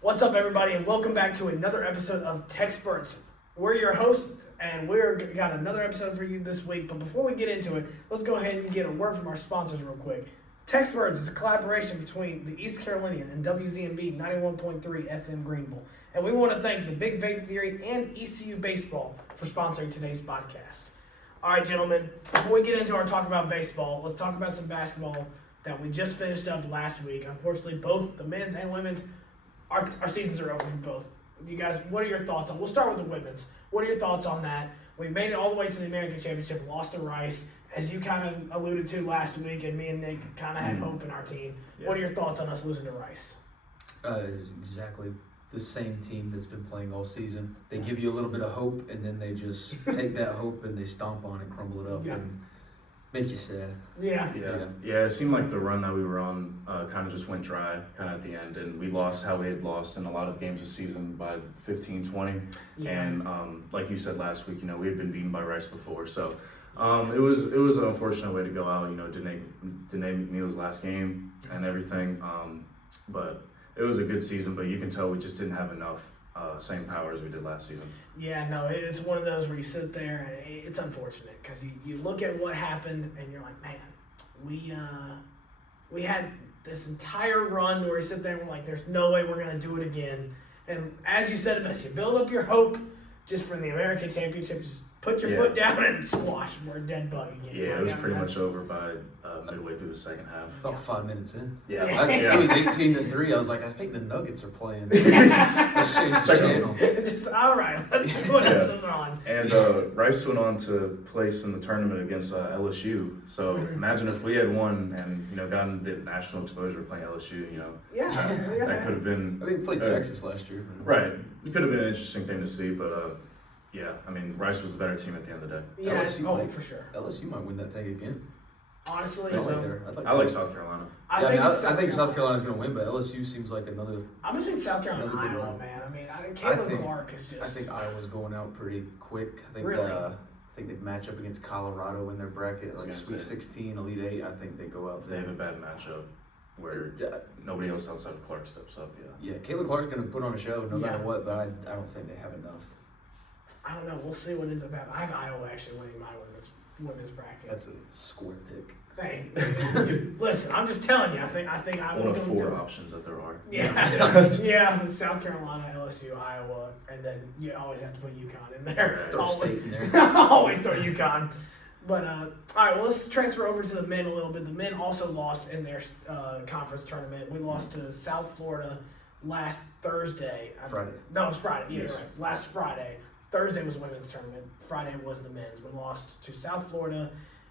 What's up, everybody, and welcome back to another episode of TECspertZ. We're your hosts, and we've got another episode for you this week. But before we get into it, let's go ahead and get a word from our sponsors real quick. TECspertZ is a collaboration between the East Carolinian and WZMB 91.3 FM Greenville. And we want to thank the Big Vape Theory and ECU Baseball for sponsoring today's podcast. All right, gentlemen, before we get into our talk about baseball, let's talk about some basketball that we just finished up last week. Unfortunately, both the men's and women's, our seasons are over for both. You guys, what are your thoughts on? We'll start with the women's. What are your thoughts on that? We made it all the way to the American Championship, lost to Rice, as you kind of alluded to last week, and me and Nick kind of had hope in our team. Yeah. What are your thoughts on us losing to Rice? Exactly the same team that's been playing all season. They give you a little bit of hope, and then they just take that hope and they stomp on it, crumble it up, and make you sad. Yeah, it seemed like the run that we were on kind of just went dry kind of at the end, and we lost how we had lost in a lot of games this season by 15, 20. Yeah. And like you said last week, we had been beaten by Rice before, so it was an unfortunate way to go out. Danae McNeil's last game and everything, but it was a good season. But you can tell we just didn't have enough same power as we did last season. Yeah, no, it's one of those where you sit there and it's unfortunate because you look at what happened and you're like, man, we had this entire run where you sit there and we're like, there's no way we're going to do it again. And as you said it best, you build up your hope just for the American Championship, just put your foot down and squash. We're a dead bug again. Yeah, it was pretty much over by midway through the second half. About 5 minutes in. Yeah. It was 18-3. I was like, I think the Nuggets are playing. Let's change the channel. Just, all right, let's see what else is on. And Rice went on to place in the tournament against LSU. So imagine if we had won and gotten the national exposure playing LSU. That could have been. I think we played Texas last year. Right. It could have been an interesting thing to see, but. Rice was the better team at the end of the day. Yeah, LSU for sure. LSU might win that thing again. Honestly, I like South Carolina. I think South Carolina's going to win, but LSU seems like another. I'm between South Carolina and Iowa, man. Caitlin Clark is just. I think Iowa's going out pretty quick. I think they match up against Colorado in their bracket, like Sweet 16, Elite 8. I think they go out. They have a bad matchup where nobody else outside of Clark steps up. Yeah, Caitlin Clark's going to put on a show no matter what, but I don't think they have enough. I don't know. We'll see what ends up happening. I have Iowa actually winning my women's bracket. That's a square pick. Hey, listen, I'm just telling you. I think Iowa's going to do it. One of 4 options that there are. Yeah. South Carolina, LSU, Iowa, and then you always have to put UConn in there. Throw State in there. Always throw UConn. But all right, well, let's transfer over to the men a little bit. The men also lost in their conference tournament. We lost to South Florida last Thursday. Friday. No, it was Friday. Yeah, yes. Right. Last Friday. Thursday was women's tournament. Friday was the men's. We lost to South Florida.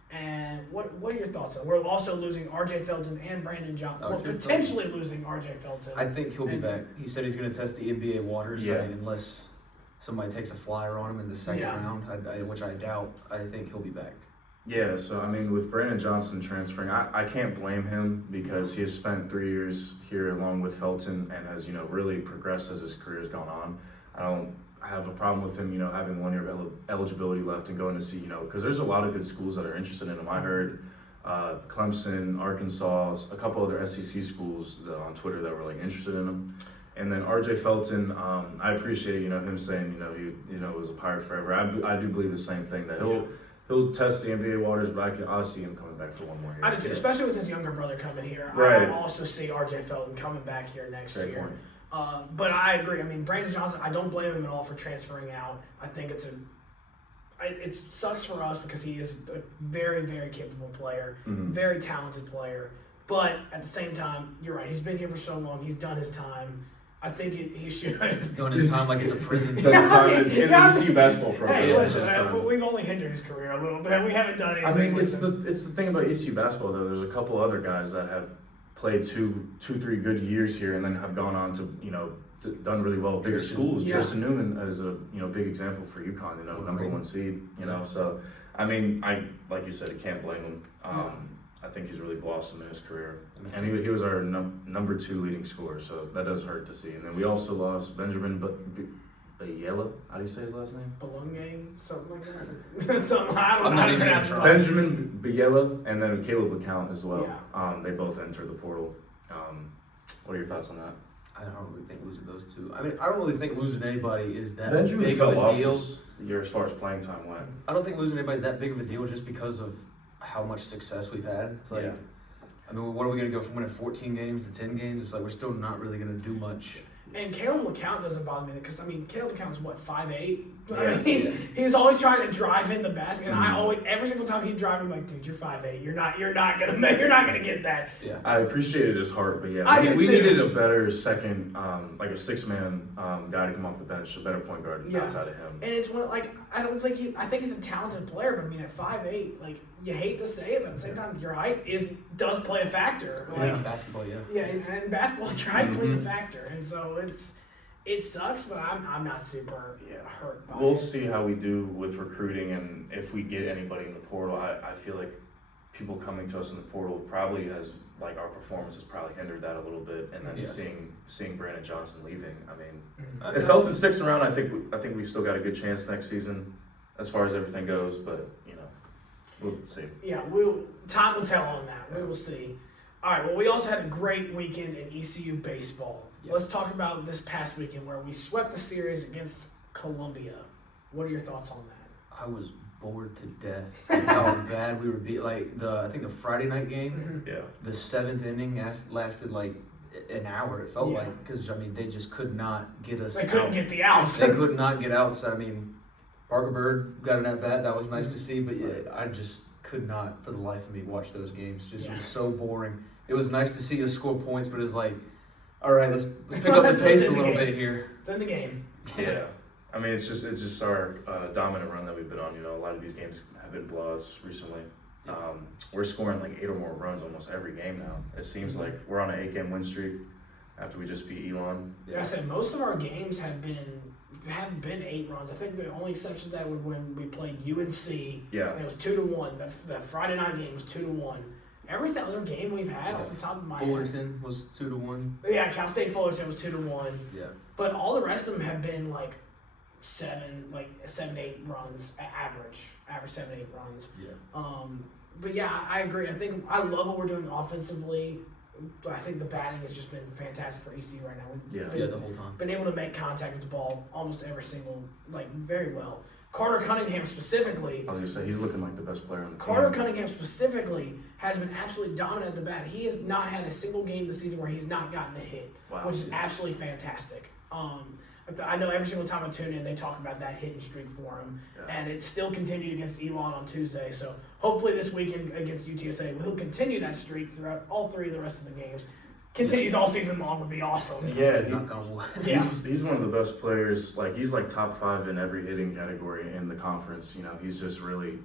And what are your thoughts on it? We're also losing R.J. Felton and Brandon Johnson. Potentially losing R.J. Felton. I think he'll be back. He said he's going to test the NBA waters. Yeah. Unless somebody takes a flyer on him in the second round, which I doubt, I think he'll be back. Yeah, so with Brandon Johnson transferring, I can't blame him because he has spent 3 years here along with Felton and has, really progressed as his career has gone on. I don't have a problem with him, having 1 year of eligibility left and going to see, because there's a lot of good schools that are interested in him. I heard Clemson, Arkansas, a couple other SEC schools on Twitter that were interested in him. And then R.J. Felton, I appreciate, him saying, he was a Pirate forever. I do believe the same thing, that he'll test the NBA waters, but I'll see him coming back for 1 more year. I do too, especially with his younger brother coming here. Right. I also see R.J. Felton coming back here next year. Point. But I agree. Brandon Johnson, I don't blame him at all for transferring out. I think it sucks for us because he is a very, very capable player, very talented player. But at the same time, you're right. He's been here for so long. He's done his time. I think he should. Done his time like it's a prison sentence. In the ECU basketball program. Hey, listen, we've only hindered his career a little bit. We haven't done anything. It's the thing about ECU basketball though. There's a couple other guys that have played 2-3 good years here and then have gone on to done really well at bigger schools. Tristan Newman is a big example for UConn. Number 1 seed. So I like you said, you can't blame him. I think he's really blossomed in his career, and he was our number 2 leading scorer. So that does hurt to see. And then we also lost Benjamin Biella. How do you say his last name? Bologna, something like that. Something I don't know. I'm not even gonna try. Benjamin Biella, and then Caleb LeCount as well. They both entered the portal. What are your thoughts on that? I don't really think losing those two. I mean, I don't really think losing anybody is that Benjamin big fell of a off deal. this year as far as playing time went. I don't think losing anybody is that big of a deal just because of how much success we've had. It's like, Yeah. I mean, what are we going to go from winning 14 games to 10 games? It's like we're still not really going to do much. And Caleb LeCount doesn't bother me because, I mean, Caleb LeCount's what, 5'8"? Yeah. I mean, he's always trying to drive in the basket, and I Mhm. always, every single time he'd drive, I'm like, dude, you're 5'8". You're not gonna get that. Yeah. I appreciated his heart, but I yeah, do we too. needed a better second, like a six-man guy to come off the bench, a better point guard Yeah. outside of him. And it's one like I think he's a talented player, but I mean at 5'8", like you hate to say it, but at the same time your height does play a factor. Like, Yeah, basketball, yeah. yeah, and basketball your height plays a Mhm. factor, and so it sucks, but I'm not super hurt by We'll it. see how we do with recruiting, and if we get anybody in the portal. I feel like people coming to us in the portal probably has, like, our performance has probably hindered that a little bit, and then Yeah. seeing Brandon Johnson leaving. I mean, Mhm. if Felton sticks around, I think we still got a good chance next season, as far as everything goes. But we'll see. Yeah, time will tell on that. We will see. All right. Well, we also had a great weekend in ECU baseball. Yeah. Let's talk about this past weekend where we swept the series against Columbia. What are your thoughts on that? I was bored to death with how bad we were beat. Like, I think the Friday night game, Yeah. the 7th inning lasted like an hour, it felt Yeah. like. Because, I mean, they just could not get us They couldn't out. get the outs. They could not get out. So, I mean, Parker Bird got an at-bat. That was nice to see. But, yeah, I just could not, for the life of me, watch those games. Just It was so boring. It was nice to see us score points, but it's like, all right, let's pick up the pace a little bit here. It's in the game. Yeah. I mean, it's just our dominant run that we've been on. A lot of these games have been blowouts recently. We're scoring like 8 or more runs almost every game now. It seems like we're on an 8-game win streak after we just beat Elon. Like I said, most of our games haven't been 8 runs. I think the only exception to that was when we played UNC. Yeah. And it was 2-1. The Friday night game was 2-1. Every other game we've had off the top of my head. Fullerton was 2-1. Yeah, Cal State Fullerton was 2-1. Yeah. But all the rest of them have been like 7, 8 runs average 7, 8 runs. Yeah. But yeah, I agree. I love what we're doing offensively. I think the batting has just been fantastic for ECU right now. We've Yeah, the whole time. been able to make contact with the ball almost every single, very well. Carter Cunningham specifically. I was gonna say he's looking like the best player on the Carter team. Cunningham specifically has been absolutely dominant at the bat. He has not had a single game this season where he's not gotten a hit, Wow. which is absolutely fantastic. I know every single time I tune in, they talk about that hitting streak for him, Yeah. and it still continued against Elon on Tuesday. So hopefully this weekend against UTSA, he'll continue that streak throughout all 3 of the rest of the games. Continues all season long would be awesome. Yeah, Knock on wood. Yeah. he's one of the best players. Like, he's like top 5 in every hitting category in the conference. He's just really,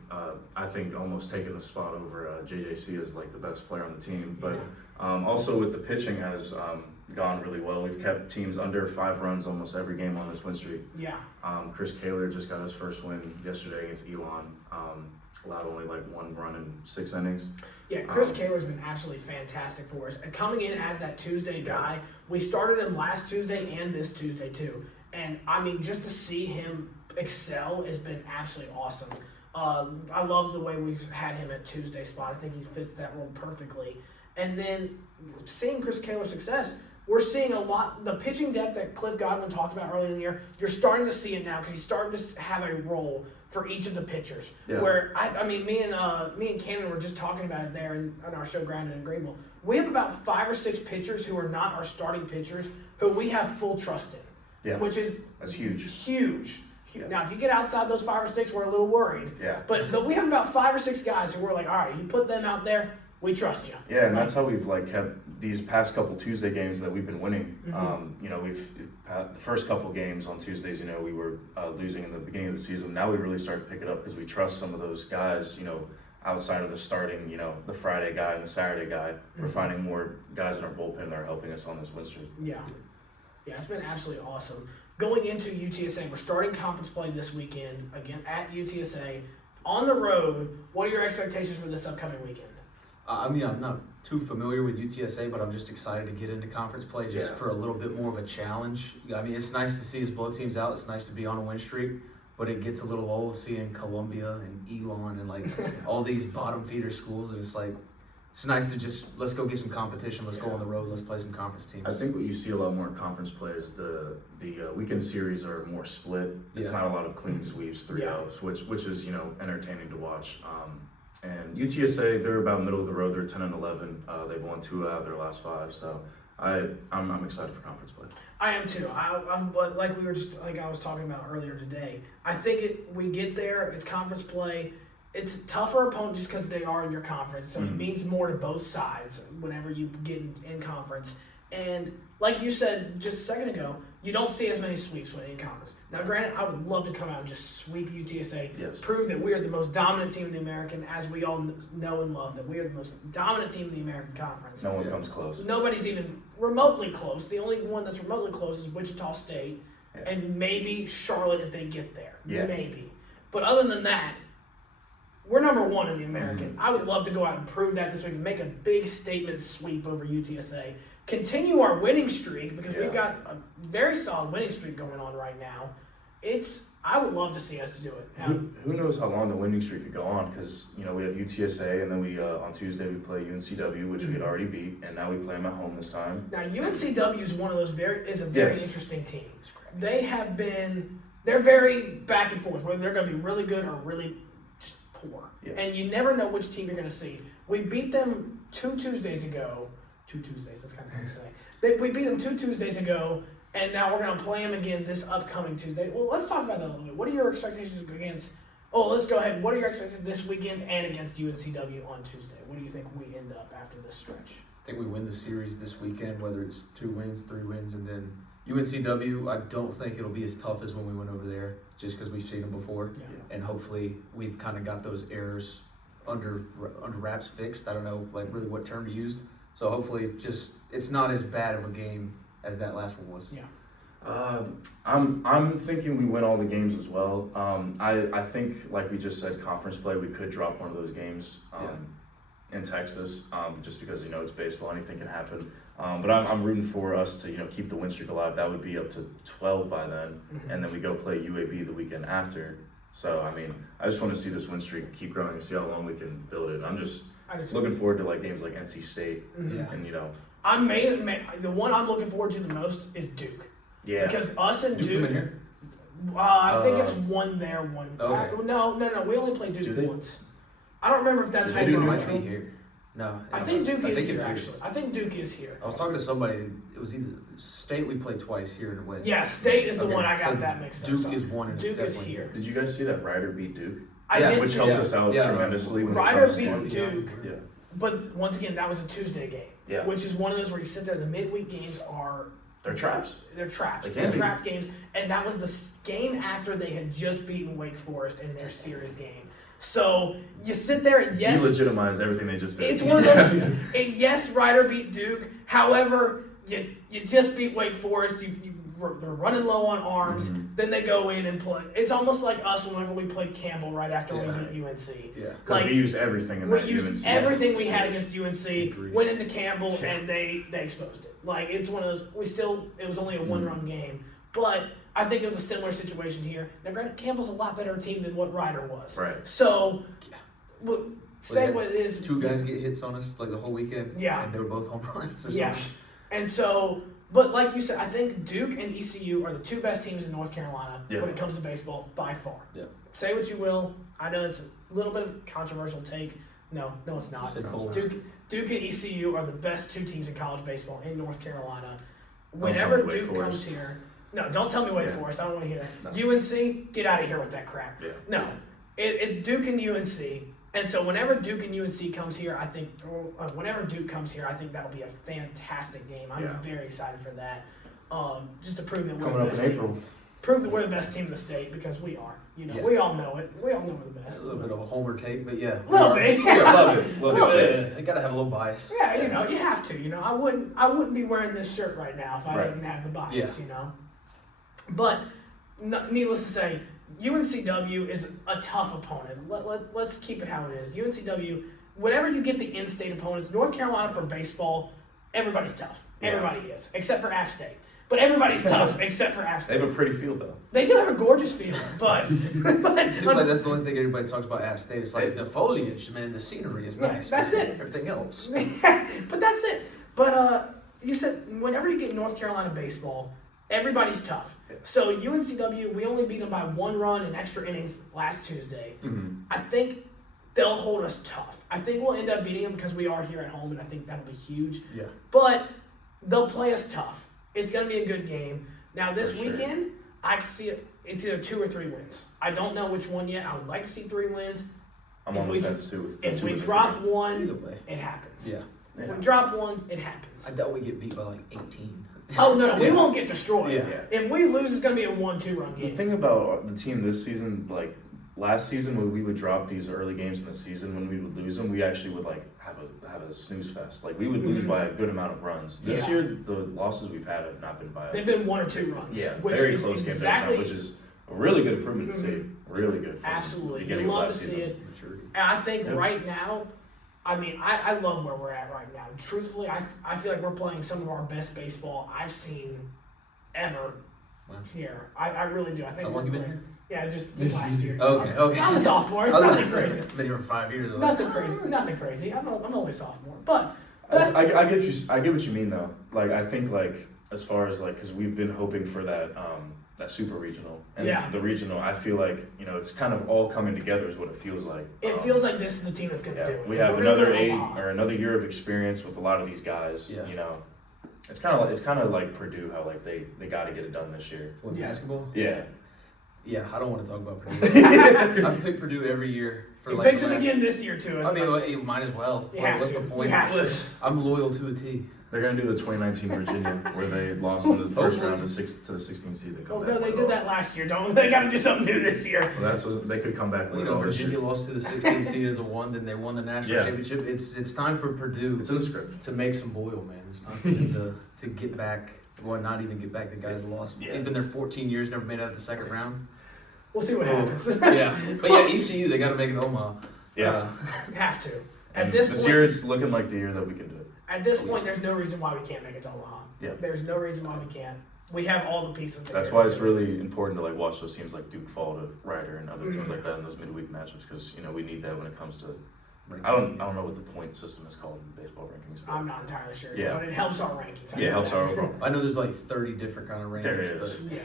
I think, almost taken the spot over JJC as like the best player on the team. But also with the pitching has gone really well. We've kept teams under 5 runs almost every game on this win streak. Yeah. Chris Kaler just got his first win yesterday against Elon. Allowed only like 1 run in 6 innings. Yeah, Chris Kaler's been absolutely fantastic for us. And coming in as that Tuesday guy, we started him last Tuesday and this Tuesday too. And I mean, just to see him excel has been absolutely awesome. I love the way we've had him at Tuesday spot. I think he fits that role perfectly. And then seeing Chris Kaler's success, we're seeing a lot. The pitching depth that Cliff Godwin talked about earlier in the year, you're starting to see it now because he's starting to have a role for each of the pitchers. Yeah. Where I mean, me and Cannon were just talking about it there on our show, Grounded and Greenville. We have about 5 or 6 pitchers who are not our starting pitchers who we have full trust in. Yeah. Which is That's huge. Huge. Yeah. Now, if you get outside those 5 or 6, we're a little worried. Yeah. But we have about 5 or 6 guys who we're like, all right, you put them out there, we trust you. Yeah, and that's how we've like kept these past couple Tuesday games that we've been winning. Mhm. We've the first couple games on Tuesdays. We were losing in the beginning of the season. Now we really started to pick it up because we trust some of those guys. Outside of the starting, the Friday guy and the Saturday guy, we're finding more guys in our bullpen that are helping us on this win streak. Yeah, it's been absolutely awesome. Going into UTSA, we're starting conference play this weekend again at UTSA on the road. What are your expectations for this upcoming weekend? I mean, I'm not too familiar with UTSA, but I'm just excited to get into conference play just Yeah. for a little bit more of a challenge. I mean, it's nice to see us blow teams out. It's nice to be on a win streak, but it gets a little old seeing Columbia and Elon and like all these bottom feeder schools, and it's like it's nice to just let's go get some competition. Let's go on the road. Let's play some conference teams. I think what you see a lot more in conference play is the weekend series are more split. It's not a lot of clean sweeps, 3-0s, which is entertaining to watch. And UTSA, they're about middle of the road. They're 10-11. They've won 2 out of their last 5. So I'm excited for conference play. I am too. But like I was talking about earlier today, I think we get there. It's conference play. It's a tougher opponent just because they are in your conference, so it means more to both sides whenever you get in conference. And like you said just a second ago, you don't see as many sweeps when in conference. Now, granted, I would love to come out and just sweep UTSA, prove that we are the most dominant team in the American, as we all know and love, that we are the most dominant team in the American Conference. No one comes close. Nobody's even remotely close. The only one that's remotely close is Wichita State, and maybe Charlotte if they get there. Yeah. Maybe. But other than that, we're number 1 in the American. I would love to go out and prove that this week and make a big statement sweep over UTSA. Continue our winning streak because we've got a very solid winning streak going on right now. I would love to see us do it. Who knows how long the winning streak could go on? Because we have UTSA, and then we on Tuesday we play UNCW, which we had already beat, and now we play them at home this time. Now UNCW is one of those very interesting team. They're very back and forth, whether they're going to be really good or really just poor, and you never know which team you're going to see. We beat them 2 Tuesdays ago. 2 Tuesdays, that's kind of hard to say. We beat them 2 Tuesdays ago, and now we're going to play them again this upcoming Tuesday. Well, let's talk about that a little bit. What are your expectations against – let's go ahead. What are your expectations this weekend and against UNCW on Tuesday? What do you think we end up after this stretch? I think we win the series this weekend, whether it's 2 wins, 3 wins, and then UNCW, I don't think it'll be as tough as when we went over there just because we've seen them before. Yeah. And hopefully we've kind of got those errors under wraps fixed. I don't know really what term to use. So hopefully it's not as bad of a game as that last one was. Yeah. I'm thinking we win all the games as well. I think, like we just said, conference play, we could drop one of those games in Texas just because, it's baseball, anything can happen. But I'm rooting for us to, keep the win streak alive. That would be up to 12 by then. And then we go play UAB the weekend after. So, I just want to see this win streak keep growing and see how long we can build it. I'm just looking forward to games like NC State and the one I'm looking forward to the most is Duke. Yeah. Because us and Duke come in here? I think it's one there, one. Okay. No. We only played Duke once. I don't remember if that's how home or or not. Here. No. I think Duke is here, actually. I think Duke is here. I was talking to somebody. It was either State we played twice here and West. Yeah, State is the one I got that mixed up. Duke is one. And Duke is here. Did you guys see that Ryder beat Duke? I did. Which helped us out tremendously. Ryder beat Duke. Yeah. But once again, that was a Tuesday game. Yeah. Which is one of those where you sit there. The midweek games are. They're traps. They're traps. They're trap games. And that was the game after they had just beaten Wake Forest in their series game. So you sit there and delegitimize everything they just did. It's one of those. Yes, Ryder beat Duke. However, you just beat Wake Forest. They're running low on arms. Then they go in and play. It's almost like us whenever we played Campbell right after we beat UNC. Yeah, because we used everything in that UNC. We used everything we had against UNC. Went into Campbell and they exposed it. It's one of those. It was only a one-run game, but I think it was a similar situation here. Now, granted, Campbell's a lot better team than what Ryder was. Right. So, say what it is. 2 guys get hits on us the whole weekend. Yeah. And they were both home runs or something. Yeah. And so, but like you said, I think Duke and ECU are the 2 best teams in North Carolina when it comes to baseball by far. Yeah. Say what you will. I know it's a little bit of a controversial take. No, it's not. Duke and ECU are the best 2 teams in college baseball in North Carolina. Whenever Duke comes here, no, don't tell me Wake Forest. I don't want to hear that. No. UNC, get out of here with that crap. Yeah. No, it's Duke and UNC. And so whenever Duke and UNC comes here, I think that'll be a fantastic game. I'm very excited for that. Just to prove that we're the best team. Prove that we're the best team in the state because we are. We all know it. We all know we're the best. That's a little bit of a homer take, but yeah. A little bit. Yeah, love it. I gotta have a little bias. Yeah, you have to. I wouldn't be wearing this shirt right now if I didn't have the bias. Yeah. But needless to say, UNCW is a tough opponent. Let's keep it how it is. UNCW, whenever you get the in-state opponents, North Carolina for baseball, everybody's tough. Everybody is, except for App State. But everybody's tough except for App They State. have a pretty field though. They do have a gorgeous field, but It seems like that's the only thing everybody talks about App State. It's like the foliage, man, the scenery is Yeah, nice. that's but it. Everything else. but that's it. But you said whenever you get North Carolina baseball, everybody's tough. So UNCW, we only beat them by 1 run in extra innings last Tuesday. Mm-hmm. I think they'll hold us tough. I think we'll end up beating them because we are here at home, and I think that'll be huge. Yeah. But they'll play us tough. It's going to be a good game. Now, this For sure. weekend, I can see it's either 2 or 3 wins. I don't know which one yet. I would like to see 3 wins. I'm If on we- the fence too. With the If two we and the drop three. one, Either way. it happens. Yeah. If Yeah. we drop one, it happens. I doubt we get beat by like 18. Oh, no, we Yeah. won't get destroyed. Yeah. If we lose, it's going to be a 1-2 run The game. thing about the team this season, like last season when we would drop these early games in the season, when we would lose them, we actually would like have a snooze fest. Like we would lose Mhm. by a good amount of runs. This Yeah. year, the losses we've had have not been by They've been 1 or 2 runs. yeah, which very is close games every exactly, time, which is a really good improvement to see. Mhm. Really good. from Absolutely. the You beginning of love to last see season. it. Maturity. And I think Yeah. right now, I mean, I love where we're at right now. Truthfully, I feel like we're playing some of our best baseball I've seen ever Wow. here. I really do. I think How we're long you been playing- here? Yeah, just last year. Okay. I'm a sophomore. It's I was nothing gonna crazy. say, been here for 5 years. Nothing crazy. Nothing crazy. I'm only a sophomore. But that's I get you. I get what you mean though. Like I think like as far as like because we've been hoping for that that super regional and Yeah. the regional. I feel like it's kind of all coming together is what it feels like. it feels like this is the team that's going to Yeah, do it. we If have we're gonna another go 8 Omaha- or another year of experience with a lot of these guys. Yeah. It's kind of like Purdue how like they got to get it done this year. What, Yeah. basketball? Yeah. Yeah, I don't want to talk about Purdue. I've picked Purdue every year for You like. picked the them last- again this year too. I mean, well, you might as well. You Like, have what's to. the You point? have to. I'm loyal to a T. They're gonna do the 2019 Virginia where they lost in the first Hopefully. round to the 16th seed. They come Well, back. no, they with it did all. that last year. Don't they? Got to do something new this year. Well, that's what they could come back Well, with. you know, all this Virginia year. lost to the 16th seed as a 1, then they won the national Yeah. championship. It's time for Purdue It's in the script. to make some boil, man. It's time for them to get back. Well, not even get back. The guy's lost. Yeah. He's been there 14 years, never made it out of the second round. We'll see what happens. Yeah, but yeah, ECU they got to make it Omaha. Yeah. Have to. At And this this point, year, it's looking like the year that we can do it. At this point, there's no reason why we can't make it to Omaha. Yeah. There's no reason why we can't. We have all the pieces. That's there. why it's really important to like watch those teams like Duke fall to Ryder and other teams like that in those midweek matchups because we need that when it comes to. I don't know what the point system is called in baseball rankings. But I'm not entirely sure. Yeah. But it helps our rankings. I Yeah, it know helps that our for sure. overall. I know there's like 30 different kind of rankings. There is. But Yeah.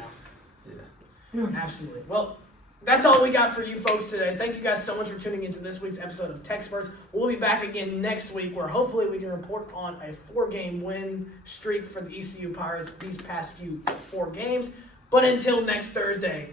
yeah. Absolutely. Well, that's all we got for you folks today. Thank you guys so much for tuning into this week's episode of TECspertZ. We'll be back again next week where hopefully we can report on a 4-game win streak for the ECU Pirates these past 4 games. But until next Thursday,